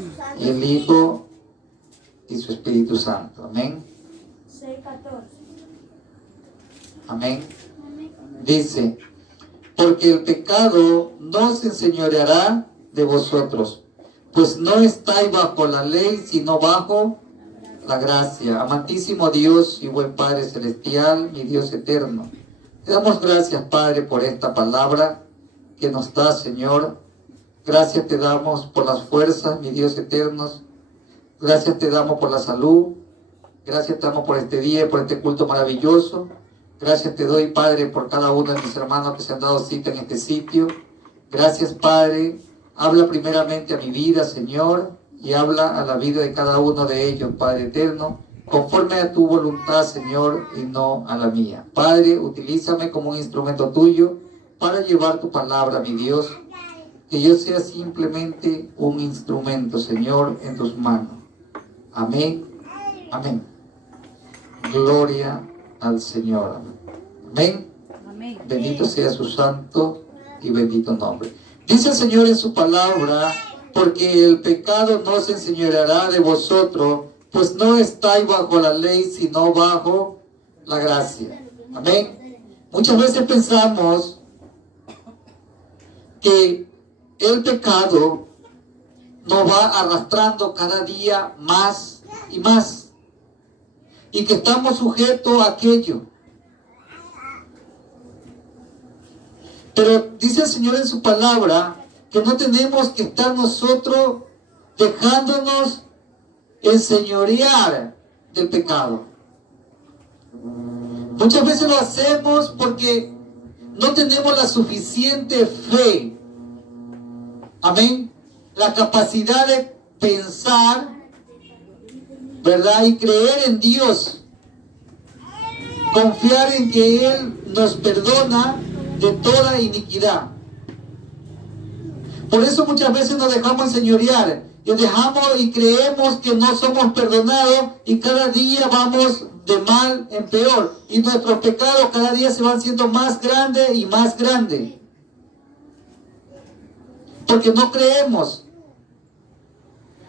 y el Hijo y su Espíritu Santo. Amén. 6:14. Amén. Dice, porque el pecado no se enseñoreará de vosotros, pues no estáis bajo la ley, sino bajo la gracia. Amantísimo Dios y buen Padre Celestial, mi Dios eterno, te damos gracias, Padre, por esta palabra que nos da, Señor. Gracias te damos por las fuerzas, mi Dios eterno. Gracias te damos por la salud. Gracias te damos por este día, por este culto maravilloso. Gracias te doy, Padre, por cada uno de mis hermanos que se han dado cita en este sitio. Gracias, Padre. Habla primeramente a mi vida, Señor, y habla a la vida de cada uno de ellos, Padre eterno, conforme a tu voluntad, Señor, y no a la mía. Padre, utilízame como un instrumento tuyo para llevar tu palabra, mi Dios. Que yo sea simplemente un instrumento, Señor, en tus manos. Amén. Amén. Gloria al Señor. Amén. Amén. Bendito sea su santo y bendito nombre. Dice el Señor en su palabra, porque el pecado no se enseñoreará de vosotros, pues no estáis bajo la ley, sino bajo la gracia. Amén. Muchas veces pensamos que el pecado nos va arrastrando cada día más y más, y que estamos sujetos a aquello. Pero dice el Señor en su palabra que no tenemos que estar nosotros dejándonos enseñorear del pecado. Muchas veces lo hacemos porque no tenemos la suficiente fe. Amén. La capacidad de pensar, ¿verdad? Y creer en Dios. Confiar en que Él nos perdona de toda iniquidad. Por eso muchas veces nos dejamos enseñorear y creemos que no somos perdonados, y cada día vamos de mal en peor, y nuestros pecados cada día se van siendo más grandes y más grandes, porque no creemos.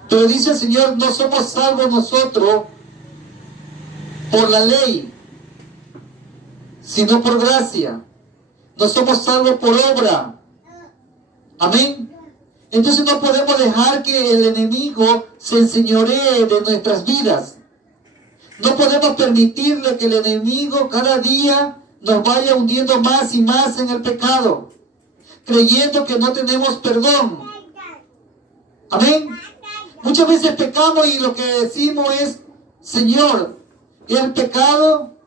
Pero dice el Señor, no somos salvos nosotros por la ley, sino por gracia. No somos salvos por obra. Amén. Entonces no podemos dejar que el enemigo se enseñoree de nuestras vidas. No podemos permitirle que el enemigo cada día nos vaya hundiendo más y más en el pecado, creyendo que no tenemos perdón. Amén. Muchas veces pecamos y lo que decimos es, Señor, el pecado,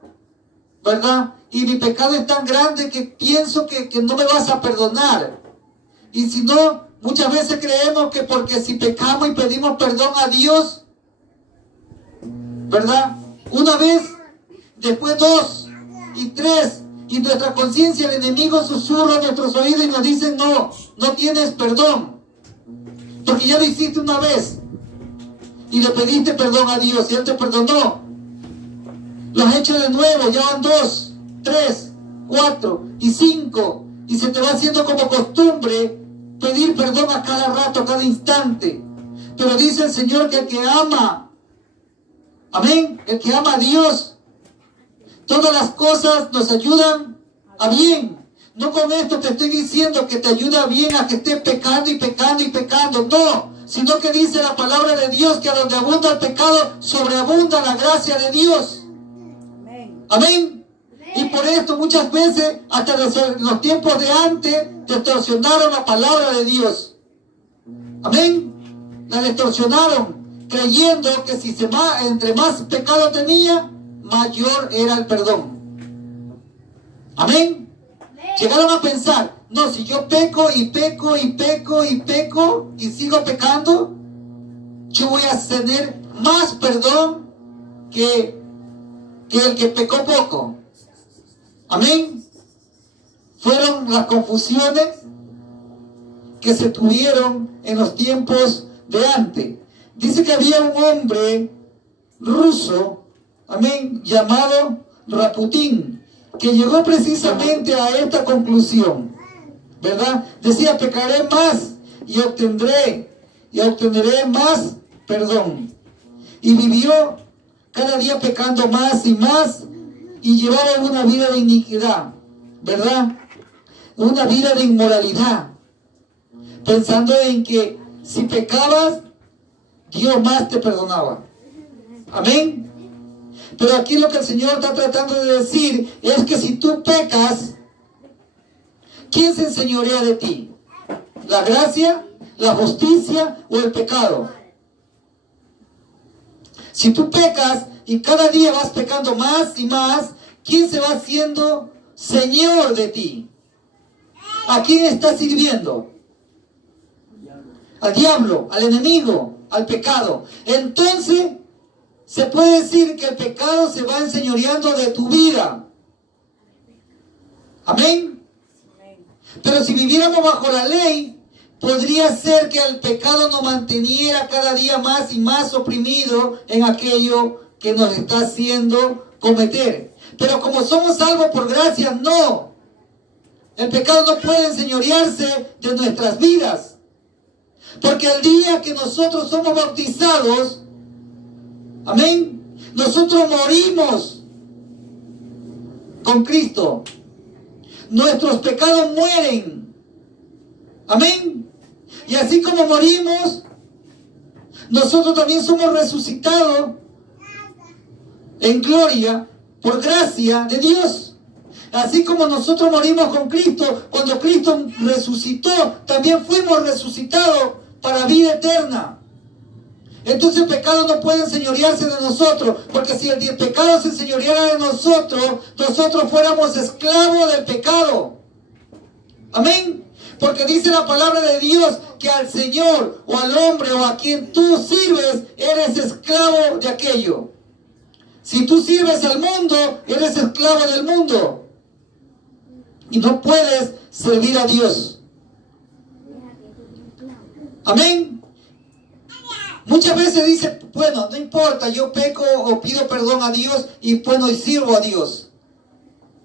¿verdad? Y mi pecado es tan grande que pienso que no me vas a perdonar. Y si no, muchas veces creemos que porque si pecamos y pedimos perdón a Dios, ¿verdad? Una vez, después 2 y 3, y nuestra conciencia, el enemigo susurra a nuestros oídos y nos dice, no tienes perdón, porque ya lo hiciste una vez y le pediste perdón a Dios y Él te perdonó. Lo has hecho de nuevo, ya van 2, 3, 4 y 5, y se te va haciendo como costumbre pedir perdón a cada rato, a cada instante. Pero dice el Señor que el que ama, amén, el que ama a Dios, todas las cosas nos ayudan a bien. No con esto te estoy diciendo que te ayuda bien a que estés pecando y pecando y pecando, no, sino que dice la palabra de Dios que a donde abunda el pecado, sobreabunda la gracia de Dios. Amén. Y por esto muchas veces, hasta los tiempos de antes, distorsionaron la palabra de Dios. Amén. La distorsionaron, creyendo que si entre más pecado tenía, mayor era el perdón. Amén. Llegaron a pensar, no, si yo peco y peco y peco y peco y sigo pecando, yo voy a tener más perdón que el que pecó poco. Amén. Fueron las confusiones que se tuvieron en los tiempos de antes. Dice que había un hombre ruso, amén, llamado Raputín, que llegó precisamente a esta conclusión, ¿verdad? Decía, pecaré más y obtendré y obtendré más perdón. Y vivió cada día pecando más y llevaba una vida de iniquidad, ¿verdad? Una vida de inmoralidad, pensando en que si pecabas, Dios más te perdonaba. Amén. Pero aquí lo que el Señor está tratando de decir es que si tú pecas, ¿quién se enseñorea de ti? ¿La gracia, la justicia o el pecado? Si tú pecas y cada día vas pecando más y más, ¿quién se va haciendo Señor de ti? ¿A quién estás sirviendo? Al diablo, al enemigo, al pecado. Entonces, se puede decir que el pecado se va enseñoreando de tu vida. Amén. Pero si viviéramos bajo la ley, podría ser que el pecado nos manteniera cada día más y más oprimido en aquello que nos está haciendo cometer. Pero como somos salvos por gracia, no. El pecado no puede enseñorearse de nuestras vidas. Porque el día que nosotros somos bautizados, amén, nosotros morimos con Cristo. Nuestros pecados mueren. Amén. Y así como morimos, nosotros también somos resucitados en gloria por gracia de Dios. Así como nosotros morimos con Cristo, cuando Cristo resucitó, también fuimos resucitados para vida eterna. Entonces el pecado no puede enseñorearse de nosotros, porque si el pecado se enseñoreara de nosotros, nosotros fuéramos esclavos del pecado. Amén. Porque dice la palabra de Dios que al Señor o al hombre o a quien tú sirves, eres esclavo de aquello. Si tú sirves al mundo, eres esclavo del mundo. Y no puedes servir a Dios. Amén. Muchas veces dice, bueno, no importa, yo peco o pido perdón a Dios y bueno, y sirvo a Dios.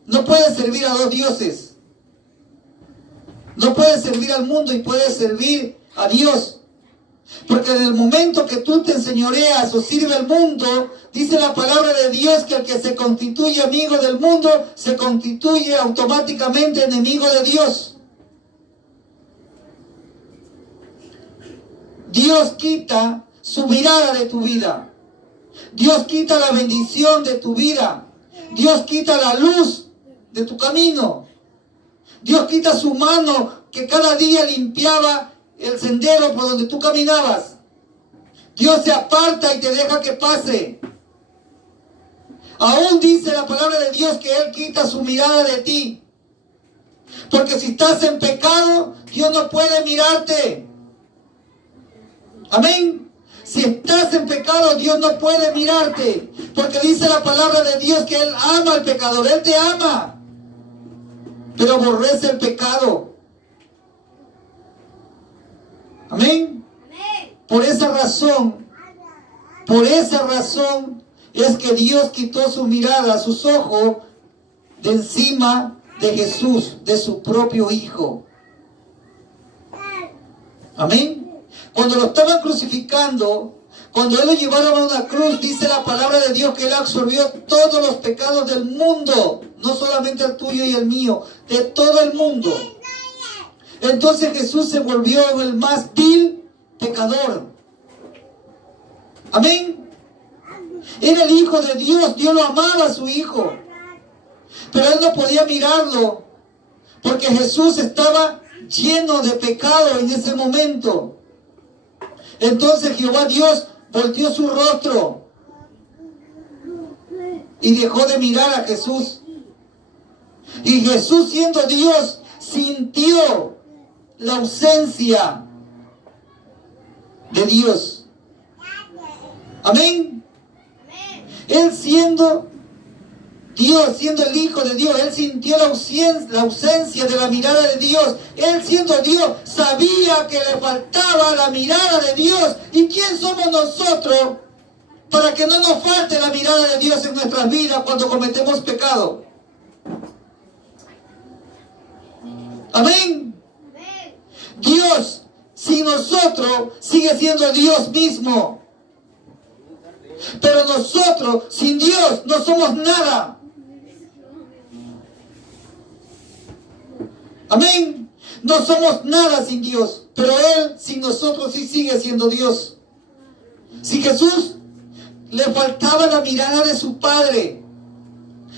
No puedes servir a dos dioses. No puedes servir al mundo y puedes servir a Dios. Porque en el momento que tú te enseñoreas o sirves al mundo, dice la palabra de Dios que el que se constituye amigo del mundo, se constituye automáticamente enemigo de Dios. Dios quita su mirada de tu vida. Dios quita la bendición de tu vida. Dios quita la luz de tu camino. Dios quita su mano que cada día limpiaba el sendero por donde tú caminabas. Dios se aparta y te deja que pase. Aún dice la palabra de Dios que Él quita su mirada de ti. Porque si estás en pecado, Dios no puede mirarte. Amén. Si estás en pecado, Dios no puede mirarte. Porque dice la palabra de Dios que Él ama al pecador. Él te ama. Pero aborrece el pecado. Amén. Por esa razón es que Dios quitó su mirada, sus ojos de encima de Jesús, de su propio Hijo. Amén. Cuando lo estaban crucificando, cuando Él lo llevaron a una cruz, dice la palabra de Dios que Él absorbió todos los pecados del mundo, no solamente el tuyo y el mío, de todo el mundo. Entonces Jesús se volvió el más vil pecador. Amén. Era el Hijo de Dios. Dios lo amaba a su Hijo. Pero Él no podía mirarlo. Porque Jesús estaba lleno de pecado en ese momento. Entonces Jehová Dios volteó su rostro. Y dejó de mirar a Jesús. Y Jesús, siendo Dios, sintió la ausencia de Dios. Amén. Él siendo Dios, siendo el Hijo de Dios, Él sintió la ausencia de la mirada de Dios. Él siendo Dios, sabía que le faltaba la mirada de Dios. ¿Y quién somos nosotros para que no nos falte la mirada de Dios en nuestras vidas cuando cometemos pecado? Amén. Dios sin nosotros sigue siendo Dios mismo. Pero nosotros sin Dios no somos nada. Amén. No somos nada sin Dios. Pero Él sin nosotros sí sigue siendo Dios. Si Jesús le faltaba la mirada de su Padre,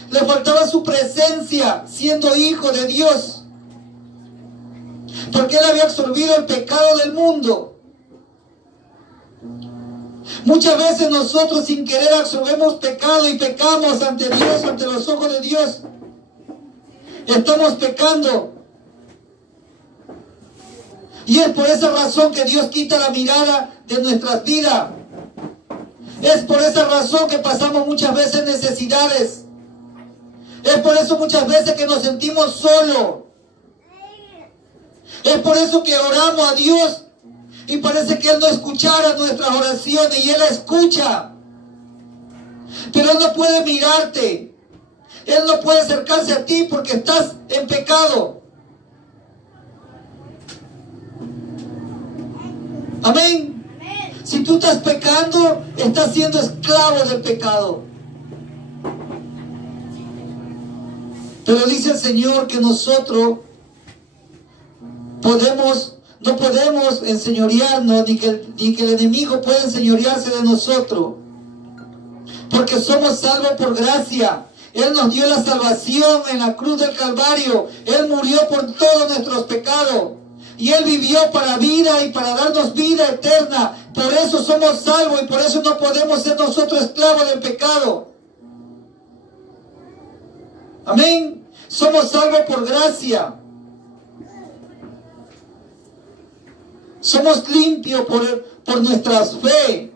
le faltaba su presencia siendo hijo de Dios, porque Él había absorbido el pecado del mundo. Muchas veces nosotros sin querer absorbemos pecado y pecamos ante Dios, ante los ojos de Dios. Estamos pecando. Y es por esa razón que Dios quita la mirada de nuestras vidas. Es por esa razón que pasamos muchas veces necesidades. Es por eso muchas veces que nos sentimos solos. Es por eso que oramos a Dios y parece que Él no escuchara nuestras oraciones, y Él la escucha. Pero Él no puede mirarte. Él no puede acercarse a ti porque estás en pecado. Amén. Si tú estás pecando, estás siendo esclavo del pecado. Pero dice el Señor que nosotros no podemos enseñorearnos, ni que el enemigo pueda enseñorearse de nosotros. Porque somos salvos por gracia. Él nos dio la salvación en la cruz del Calvario. Él murió por todos nuestros pecados. Y Él vivió para vida y para darnos vida eterna. Por eso somos salvos y por eso no podemos ser nosotros esclavos del pecado. Amén. Somos salvos por gracia. Somos limpios por nuestra fe,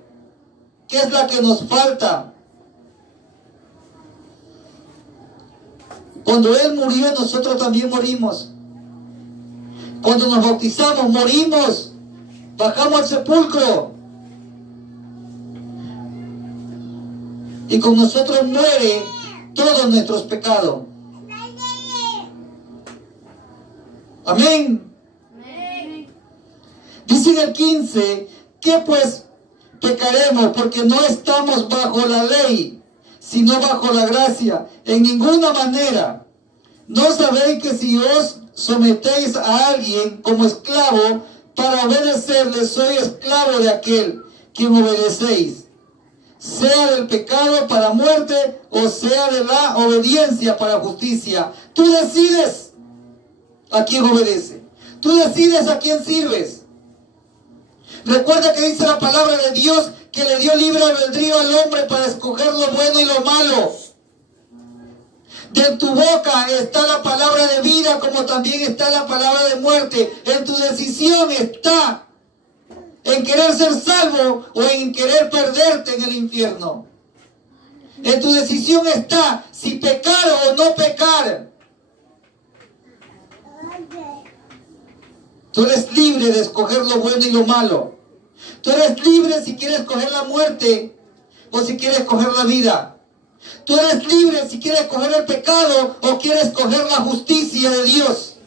que es la que nos falta. Cuando Él murió, nosotros también morimos. Cuando nos bautizamos, morimos. Bajamos al sepulcro. Y con nosotros muere todos nuestros pecados. Amén. Dice en el 15, ¿qué pues pecaremos? Porque no estamos bajo la ley, sino bajo la gracia. En ninguna manera. ¿No sabéis que si os sometéis a alguien como esclavo para obedecerle, soy esclavo de aquel quien obedecéis? Sea del pecado para muerte o sea de la obediencia para justicia. Tú decides a quién obedece. Tú decides a quién sirves. Recuerda que dice la palabra de Dios que le dio libre albedrío al hombre para escoger lo bueno y lo malo. De tu boca está la palabra de vida, como también está la palabra de muerte. En tu decisión está en querer ser salvo o en querer perderte en el infierno. En tu decisión está si pecar o no pecar. Tú eres libre de escoger lo bueno y lo malo. Tú eres libre si quieres escoger la muerte o si quieres escoger la vida. Tú eres libre si quieres escoger el pecado o quieres escoger la justicia de Dios.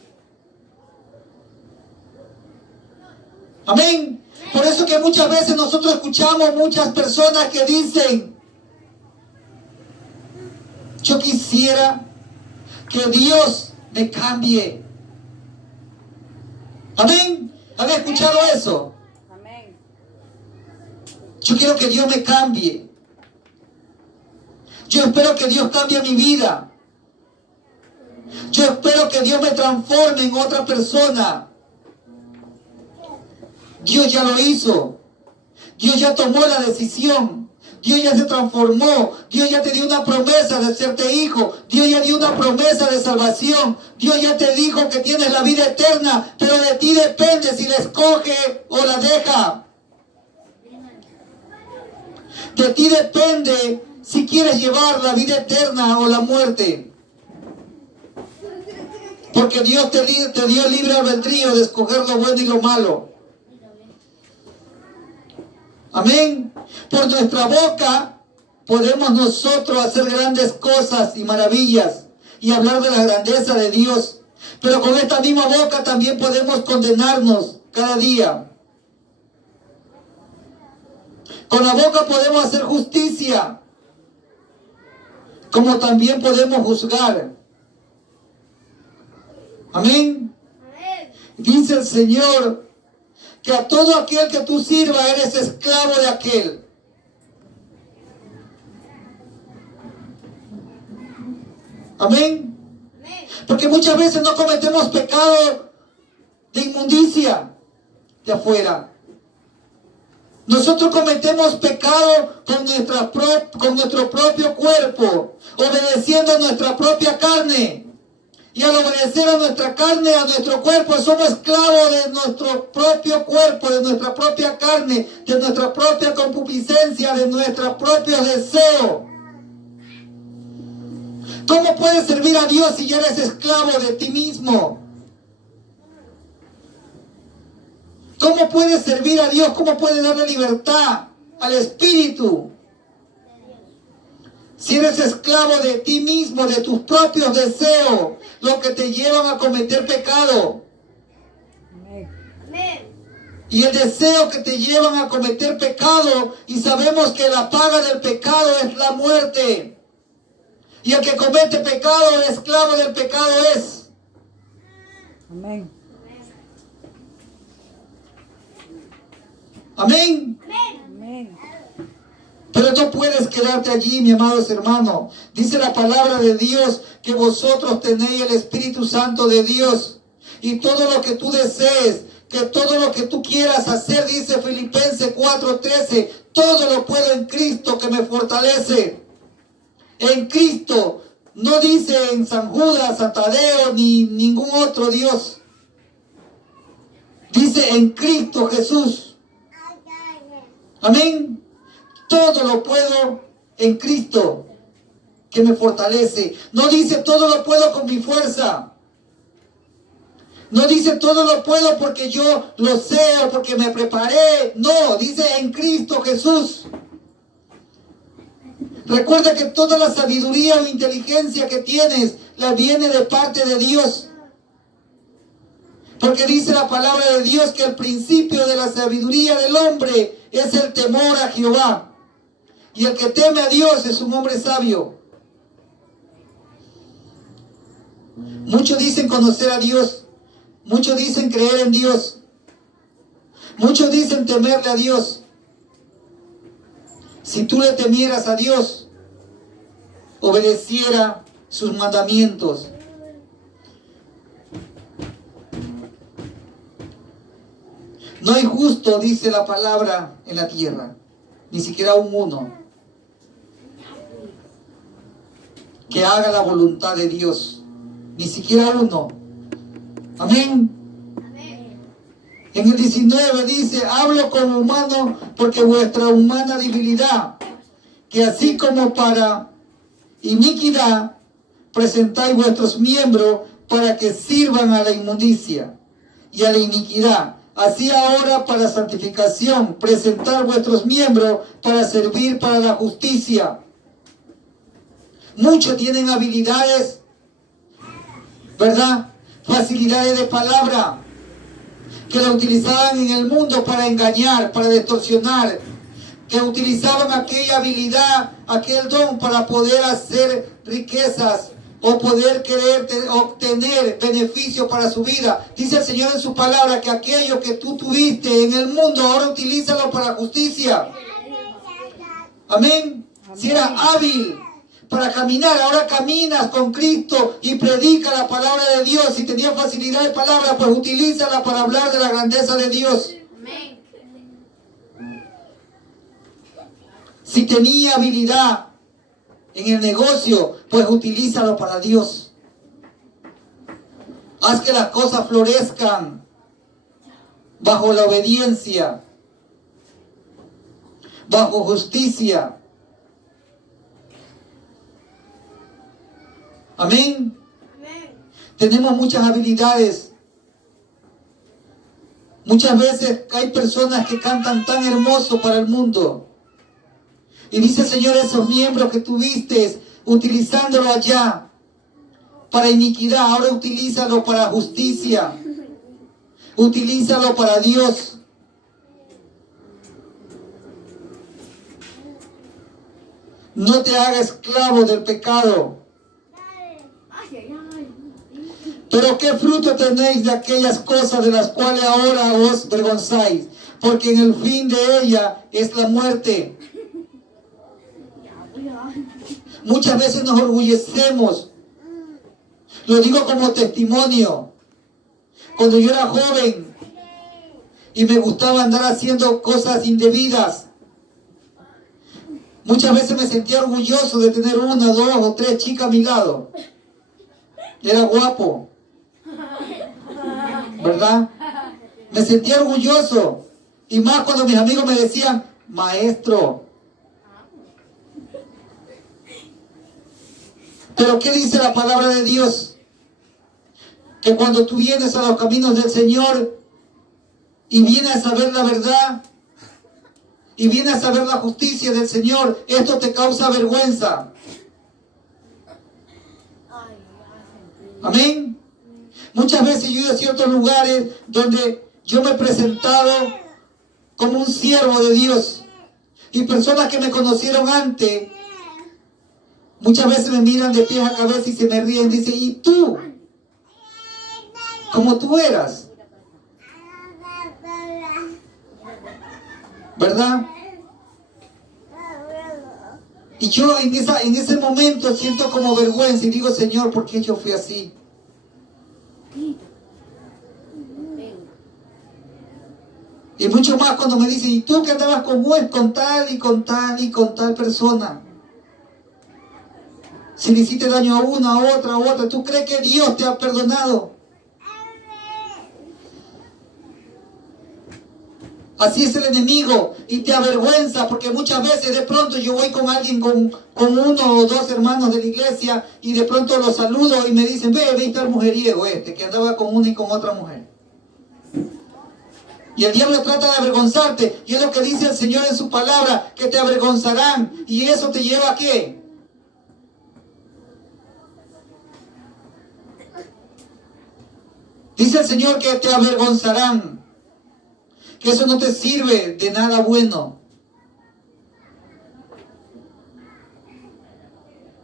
Amén. Por eso que muchas veces nosotros escuchamos muchas personas que dicen: yo quisiera que Dios me cambie. Amén. ¿Han escuchado eso? Amén. Yo quiero que Dios me cambie. Yo espero que Dios cambie mi vida. Yo espero que Dios me transforme en otra persona. Dios ya lo hizo. Dios ya tomó la decisión. Dios ya se transformó. Dios ya te dio una promesa de serte hijo. Dios ya dio una promesa de salvación. Dios ya te dijo que tienes la vida eterna. Pero de ti depende si la escoge o la deja. De ti depende si quieres llevar la vida eterna o la muerte. Porque Dios te dio libre albedrío de escoger lo bueno y lo malo. Amén. Por nuestra boca podemos nosotros hacer grandes cosas y maravillas y hablar de la grandeza de Dios. Pero con esta misma boca también podemos condenarnos cada día. Con la boca podemos hacer justicia, como también podemos juzgar. Amén. Dice el Señor que a todo aquel que tú sirvas eres esclavo de aquel. Amén. Porque muchas veces no cometemos pecado de inmundicia de afuera. Nosotros cometemos pecado con nuestro propio cuerpo, obedeciendo a nuestra propia carne. Y al obedecer a nuestra carne, a nuestro cuerpo, somos esclavos de nuestro propio cuerpo, de nuestra propia carne, de nuestra propia concupiscencia, de nuestros propios deseos. ¿Cómo puedes servir a Dios si ya eres esclavo de ti mismo? ¿Cómo puedes servir a Dios? ¿Cómo puedes darle libertad al Espíritu? Si eres esclavo de ti mismo, de tus propios deseos, los que te llevan a cometer pecado. Y el deseo que te llevan a cometer pecado, y sabemos que la paga del pecado es la muerte. Y el que comete pecado, el esclavo del pecado es. Amén. Amén. Amén. Pero no puedes quedarte allí, mi amados hermanos. Dice la palabra de Dios que vosotros tenéis el Espíritu Santo de Dios. Y todo lo que tú desees, que todo lo que tú quieras hacer, dice Filipenses 4:13, todo lo puedo en Cristo que me fortalece. En Cristo, no dice en San Judas, San Tadeo, ni ningún otro Dios. Dice en Cristo Jesús. Amén. Todo lo puedo en Cristo que me fortalece. No dice todo lo puedo con mi fuerza. No dice todo lo puedo porque yo lo sé o porque me preparé. No, dice en Cristo Jesús. Recuerda que toda la sabiduría o inteligencia que tienes la viene de parte de Dios. Porque dice la palabra de Dios que el principio de la sabiduría del hombre es el temor a Jehová. Y el que teme a Dios es un hombre sabio. Muchos dicen conocer a Dios. Muchos dicen creer en Dios. Muchos dicen temerle a Dios. Si tú le temieras a Dios, obedeciera sus mandamientos. No hay justo, dice la palabra, en la tierra. Ni siquiera un uno. Que haga la voluntad de Dios. Ni siquiera uno. Amén. En el 19 dice, hablo como humano porque vuestra humana debilidad, que así como para iniquidad, presentáis vuestros miembros para que sirvan a la inmundicia y a la iniquidad. Así ahora para santificación, presentar vuestros miembros para servir para la justicia. Muchos tienen habilidades, ¿verdad? Facilidades de palabra, que la utilizaban en el mundo para engañar, para distorsionar, que utilizaban aquella habilidad, aquel don para poder hacer riquezas o poder querer obtener beneficio para su vida. Dice el Señor en su palabra que aquello que tú tuviste en el mundo, ahora utilízalo para justicia. Amén. Si eras hábil para caminar, ahora caminas con Cristo y predica la palabra de Dios. Si tenías facilidad de palabra, pues utilízala para hablar de la grandeza de Dios. Amén. Si tenía habilidad en el negocio, pues utilízalo para Dios. Haz que las cosas florezcan bajo la obediencia, bajo justicia. Amén. Amén. Tenemos muchas habilidades. Muchas veces hay personas que cantan tan hermoso para el mundo. Y dice el Señor, esos miembros que tuviste, utilizándolo allá para iniquidad, ahora utilízalo para justicia. Utilízalo para Dios. No te haga esclavo del pecado. Pero ¿qué fruto tenéis de aquellas cosas de las cuales ahora os avergonzáis? Porque en el fin de ella es la muerte. Muchas veces nos orgullecemos. Lo digo como testimonio. Cuando yo era joven y me gustaba andar haciendo cosas indebidas, muchas veces me sentía orgulloso de tener 1, 2 o 3 chicas a mi lado. Era guapo, ¿verdad? Me sentía orgulloso. Y más cuando mis amigos me decían, maestro. Pero ¿qué dice la palabra de Dios? Que cuando tú vienes a los caminos del Señor y vienes a saber la verdad y vienes a saber la justicia del Señor, esto te causa vergüenza. Amén. Muchas veces yo he ido a ciertos lugares donde yo me he presentado como un siervo de Dios y personas que me conocieron antes muchas veces me miran de pies a cabeza y se me ríen y dicen, ¿y tú? Como tú eras, ¿verdad? Y yo en ese momento siento como vergüenza y digo, Señor, ¿por qué yo fui así? Y mucho más cuando me dicen, ¿y tú que andabas con tal y con tal y con tal persona? Si le hiciste daño a una, a otra, ¿tú crees que Dios te ha perdonado? Así es el enemigo y te avergüenza porque muchas veces de pronto yo voy con alguien, con 1 o 2 hermanos de la iglesia y de pronto los saludo y me dicen, ve está el mujeriego que andaba con una y con otra mujer. Y el diablo trata de avergonzarte y es lo que dice el Señor en su palabra, que te avergonzarán. ¿Y eso te lleva a qué? Dice el Señor que te avergonzarán. Que eso no te sirve de nada bueno.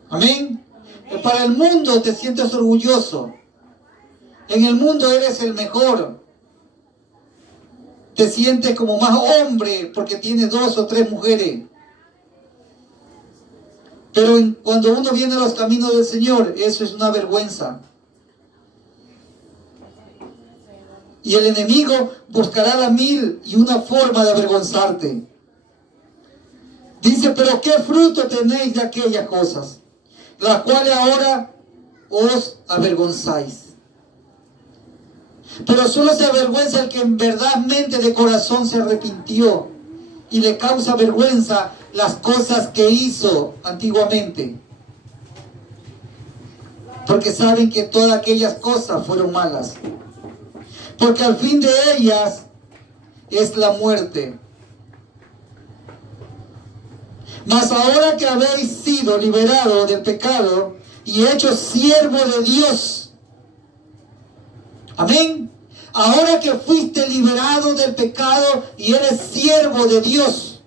Amén. Para el mundo te sientes orgulloso. En el mundo eres el mejor. Te sientes como más hombre porque tienes 2 o 3 mujeres. Pero cuando uno viene a los caminos del Señor, eso es una vergüenza. Y el enemigo buscará la 1001 forma de avergonzarte. Dice, pero ¿qué fruto tenéis de aquellas cosas, las cuales ahora os avergonzáis? Pero solo se avergüenza el que en verdadmente de corazón se arrepintió y le causa vergüenza las cosas que hizo antiguamente. Porque saben que todas aquellas cosas fueron malas. Porque al fin de ellas es la muerte. Mas ahora que habéis sido liberados del pecado y hechos siervos de Dios. Amén. Ahora que fuiste liberado del pecado y eres siervo de Dios.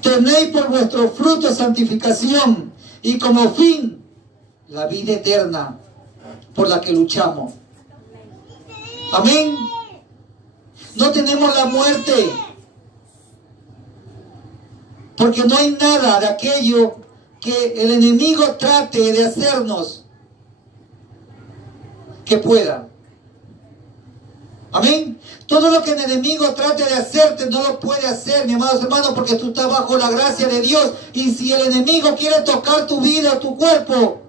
Tenéis por vuestro fruto santificación y como fin la vida eterna por la que luchamos. Amén. No tenemos la muerte. Porque no hay nada de aquello que el enemigo trate de hacernos que pueda. Amén. Todo lo que el enemigo trate de hacerte no lo puede hacer, mi amados hermanos, porque tú estás bajo la gracia de Dios. Y si el enemigo quiere tocar tu vida, tu cuerpo,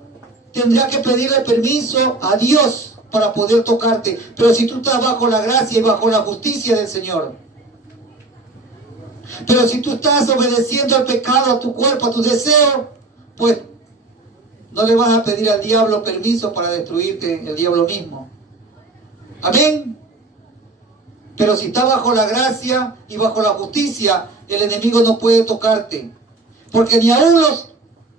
tendrá que pedirle permiso a Dios para poder tocarte. Pero si tú estás bajo la gracia y bajo la justicia del Señor. Pero si tú estás obedeciendo al pecado, a tu cuerpo, a tus deseos, pues no le vas a pedir al diablo permiso para destruirte, el diablo mismo. Amén. Pero si estás bajo la gracia y bajo la justicia, el enemigo no puede tocarte. Porque ni aún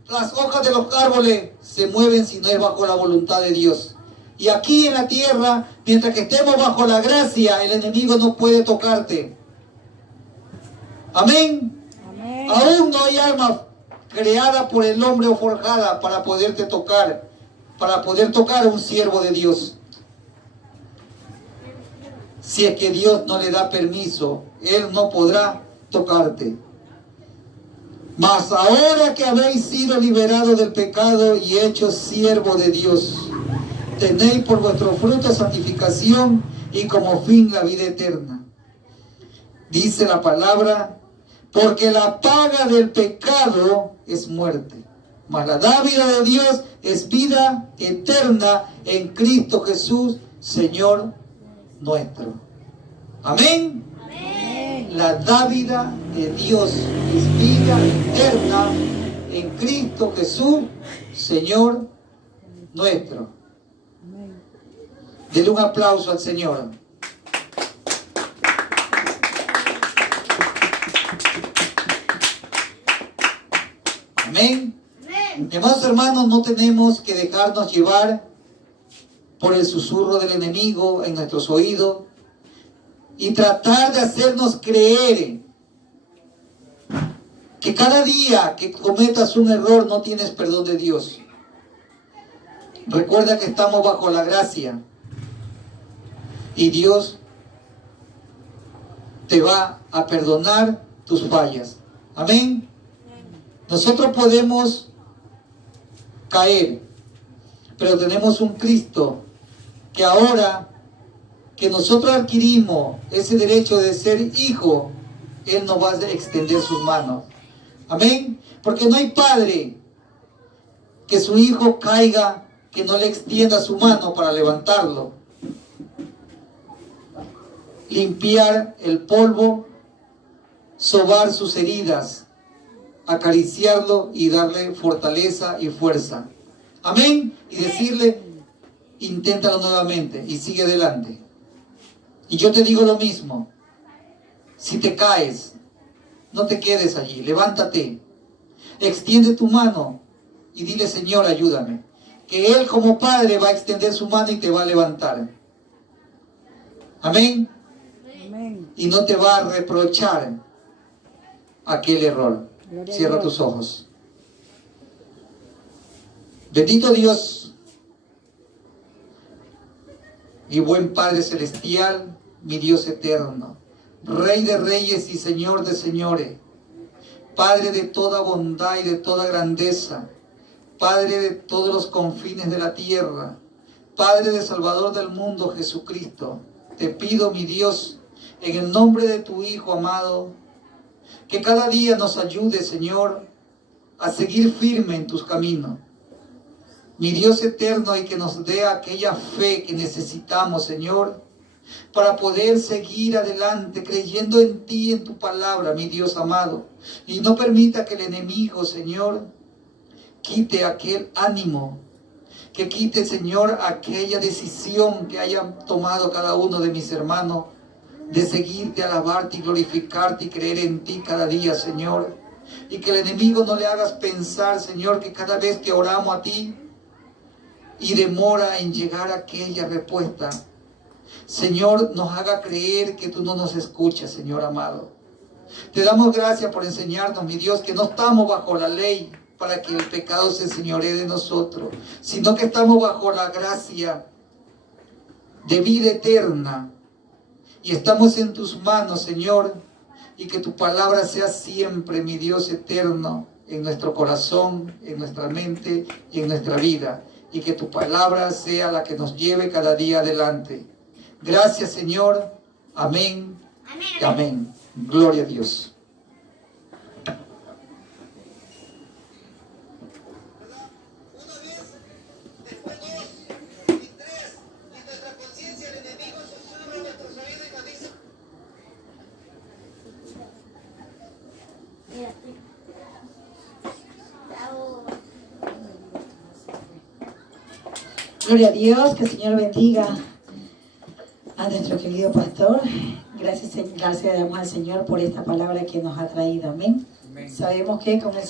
las hojas de los árboles se mueven si no es bajo la voluntad de Dios. Y aquí en la tierra, mientras que estemos bajo la gracia, el enemigo no puede tocarte. Amén. Amén. Aún no hay alma creada por el hombre o forjada para poderte tocar, para poder tocar a un siervo de Dios. Si es que Dios no le da permiso, Él no podrá tocarte. Mas ahora que habéis sido liberados del pecado y hechos siervo de Dios, tenéis por vuestro fruto santificación y como fin la vida eterna. Dice la palabra, porque la paga del pecado es muerte, mas la dádiva de Dios es vida eterna en Cristo Jesús, Señor nuestro. Amén. Amén. La dádiva de Dios es vida eterna en Cristo Jesús, Señor nuestro. Amén. Denle un aplauso al Señor. Amén. Amados hermanos, no tenemos que dejarnos llevar por el susurro del enemigo en nuestros oídos y tratar de hacernos creer que cada día que cometas un error no tienes perdón de Dios. Recuerda que estamos bajo la gracia y Dios te va a perdonar tus fallas. Amén. Nosotros podemos caer, pero tenemos un Cristo que ahora que nosotros adquirimos ese derecho de ser hijo, Él nos va a extender sus manos. Amén. Porque no hay padre que su hijo caiga, que no le extienda su mano para levantarlo, limpiar el polvo, sobar sus heridas, acariciarlo y darle fortaleza y fuerza. Amén. Y decirle, inténtalo nuevamente y sigue adelante. Y yo te digo lo mismo. Si te caes, no te quedes allí, levántate, extiende tu mano y dile, Señor, ayúdame. Que Él como Padre va a extender su mano y te va a levantar. Amén. Amén. Y no te va a reprochar aquel error. Gloria a Cierra Dios. tus ojos. Bendito Dios y buen Padre Celestial, mi Dios eterno, Rey de reyes y Señor de señores, Padre de toda bondad y de toda grandeza, Padre de todos los confines de la tierra, Padre de Salvador del mundo, Jesucristo, te pido, mi Dios, en el nombre de tu Hijo amado, que cada día nos ayude, Señor, a seguir firme en tus caminos. Mi Dios eterno, y que nos dé aquella fe que necesitamos, Señor, para poder seguir adelante creyendo en ti, en tu palabra, mi Dios amado. Y no permita que el enemigo, Señor, quite aquel ánimo, que quite, Señor, aquella decisión que haya tomado cada uno de mis hermanos de seguirte, alabarte y glorificarte y creer en ti cada día, Señor. Y que el enemigo no le hagas pensar, Señor, que cada vez que oramos a ti y demora en llegar a aquella respuesta, Señor, nos haga creer que tú no nos escuchas, Señor amado. Te damos gracias por enseñarnos, mi Dios, que no estamos bajo la ley para que el pecado se enseñoree de nosotros, sino que estamos bajo la gracia de vida eterna. Y estamos en tus manos, Señor, y que tu palabra sea siempre, mi Dios eterno, en nuestro corazón, en nuestra mente y en nuestra vida. Y que tu palabra sea la que nos lleve cada día adelante. Gracias, Señor. Amén. Amén. Y amén. Gloria a Dios. Gloria a Dios, que el Señor bendiga a nuestro querido pastor. Gracias damos al Señor por esta palabra que nos ha traído. Amén. Sabemos que con el